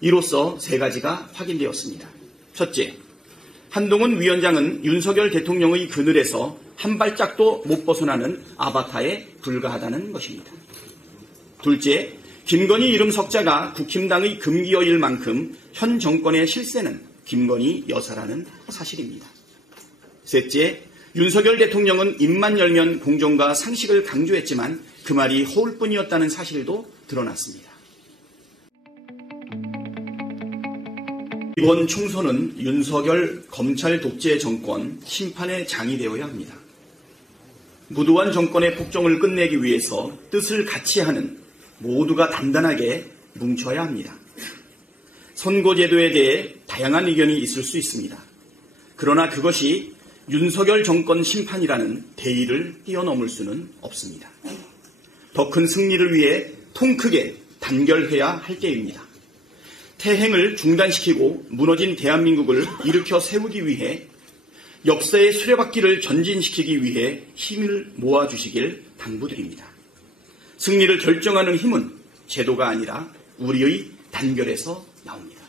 이로써 세 가지가 확인되었습니다. 첫째, 한동훈 위원장은 윤석열 대통령의 그늘에서 한 발짝도 못 벗어나는 아바타에 불과하다는 것입니다. 둘째, 김건희 이름 석자가 국힘당의 금기어일 만큼 현 정권의 실세는 김건희 여사라는 사실입니다. 셋째, 윤석열 대통령은 입만 열면 공정과 상식을 강조했지만 그 말이 허울뿐이었다는 사실도 드러났습니다. 이번 총선은 윤석열 검찰 독재 정권 심판의 장이 되어야 합니다. 무도한 정권의 폭정을 끝내기 위해서 뜻을 같이 하는 모두가 단단하게 뭉쳐야 합니다. 선거제도에 대해 다양한 의견이 있을 수 있습니다. 그러나 그것이 윤석열 정권 심판이라는 대의를 뛰어넘을 수는 없습니다. 더 큰 승리를 위해 통 크게 단결해야 할 때입니다. 태행을 중단시키고 무너진 대한민국을 일으켜 세우기 위해 역사의 수레바퀴를 전진시키기 위해 힘을 모아주시길 당부드립니다. 승리를 결정하는 힘은 제도가 아니라 우리의 단결에서 나옵니다.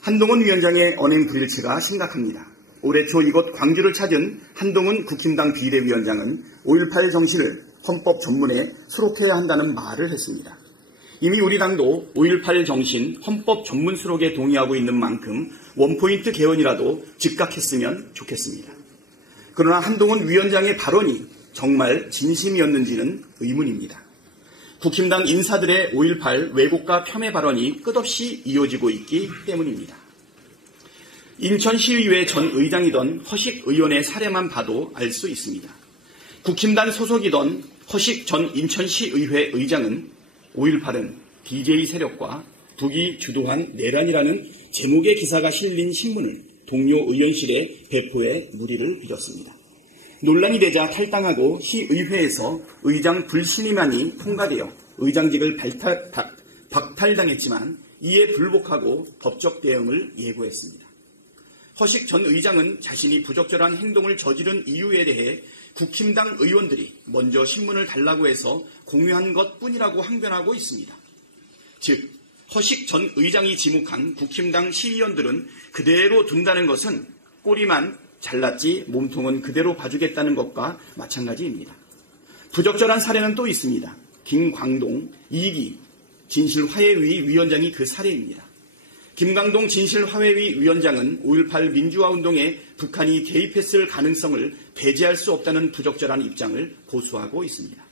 한동훈 위원장의 언행 불일치가 심각합니다. 올해 초 이곳 광주를 찾은 한동훈 국힘당 비대위원장은 5.18 정신을 헌법 전문에 수록해야 한다는 말을 했습니다. 이미 우리 당도 5.18 정신 헌법 전문 수록에 동의하고 있는 만큼 원포인트 개헌이라도 즉각했으면 좋겠습니다. 그러나 한동훈 위원장의 발언이 정말 진심이었는지는 의문입니다. 국힘당 인사들의 5.18 왜곡과 폄훼 발언이 끝없이 이어지고 있기 때문입니다. 인천시의회 전 의장이던 허식 의원의 사례만 봐도 알 수 있습니다. 국힘당 소속이던 허식 전 인천시의회 의장은 5.18은 DJ 세력과 북이 주도한 내란이라는 제목의 기사가 실린 신문을 동료 의원실에 배포해 물의를 빚었습니다. 논란이 되자 탈당하고 시의회에서 의장 불신임안이 통과되어 의장직을 박탈당했지만 이에 불복하고 법적 대응을 예고했습니다. 허식 전 의장은 자신이 부적절한 행동을 저지른 이유에 대해 국힘당 의원들이 먼저 신문을 달라고 해서 공유한 것뿐이라고 항변하고 있습니다. 즉, 허식 전 의장이 지목한 국힘당 시의원들은 그대로 둔다는 것은 꼬리만 잘랐지 몸통은 그대로 봐주겠다는 것과 마찬가지입니다. 부적절한 사례는 또 있습니다. 김광동, 이기 진실화해위 위원장이 그 사례입니다. 김광동 진실화해위 위원장은 5.18 민주화운동에 북한이 개입했을 가능성을 배제할 수 없다는 부적절한 입장을 고수하고 있습니다.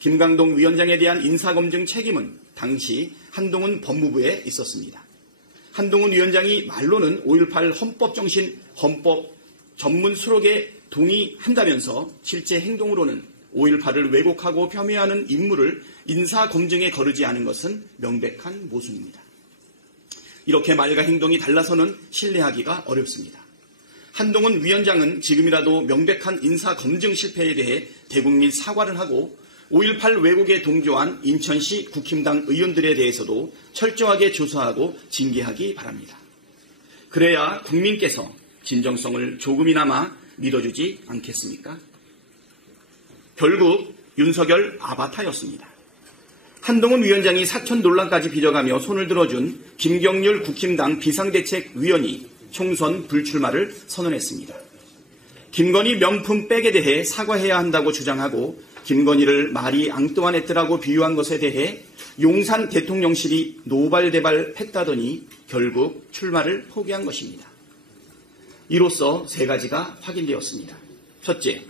김광동 위원장에 대한 인사검증 책임은 당시 한동훈 법무부에 있었습니다. 한동훈 위원장이 말로는 5.18 헌법정신 헌법 전문 수록에 동의한다면서 실제 행동으로는 5.18을 왜곡하고 폄훼하는 인물을 인사검증에 거르지 않은 것은 명백한 모순입니다. 이렇게 말과 행동이 달라서는 신뢰하기가 어렵습니다. 한동훈 위원장은 지금이라도 명백한 인사검증 실패에 대해 대국민 사과를 하고 5.18 왜곡에 동조한 인천시 국힘당 의원들에 대해서도 철저하게 조사하고 징계하기 바랍니다. 그래야 국민께서 진정성을 조금이나마 믿어주지 않겠습니까? 결국 윤석열 아바타였습니다. 한동훈 위원장이 사천 논란까지 빚어가며 손을 들어준 김경률 국힘당 비상대책위원이 총선 불출마를 선언했습니다. 김건희 명품백에 대해 사과해야 한다고 주장하고 김건희를 마리 앙뚜아네트라고 비유한 것에 대해 용산 대통령실이 노발대발했다더니 결국 출마를 포기한 것입니다. 이로써 세 가지가 확인되었습니다. 첫째,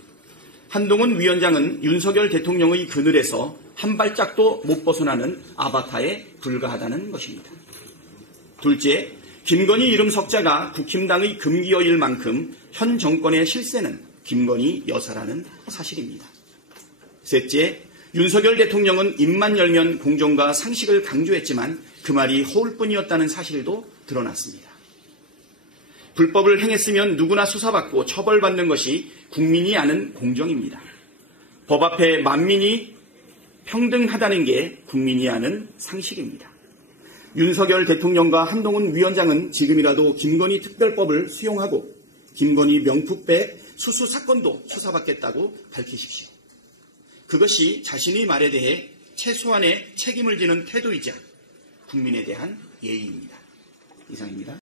한동훈 위원장은 윤석열 대통령의 그늘에서 한 발짝도 못 벗어나는 아바타에 불과하다는 것입니다. 둘째, 김건희 이름 석자가 국힘당의 금기어일 만큼 현 정권의 실세는 김건희 여사라는 사실입니다. 셋째, 윤석열 대통령은 입만 열면 공정과 상식을 강조했지만 그 말이 허울뿐이었다는 사실도 드러났습니다. 불법을 행했으면 누구나 수사받고 처벌받는 것이 국민이 아는 공정입니다. 법 앞에 만민이 평등하다는 게 국민이 아는 상식입니다. 윤석열 대통령과 한동훈 위원장은 지금이라도 김건희 특별법을 수용하고 김건희 명품백 수수 사건도 수사받겠다고 밝히십시오. 그것이 자신의 말에 대해 최소한의 책임을 지는 태도이자 국민에 대한 예의입니다. 이상입니다.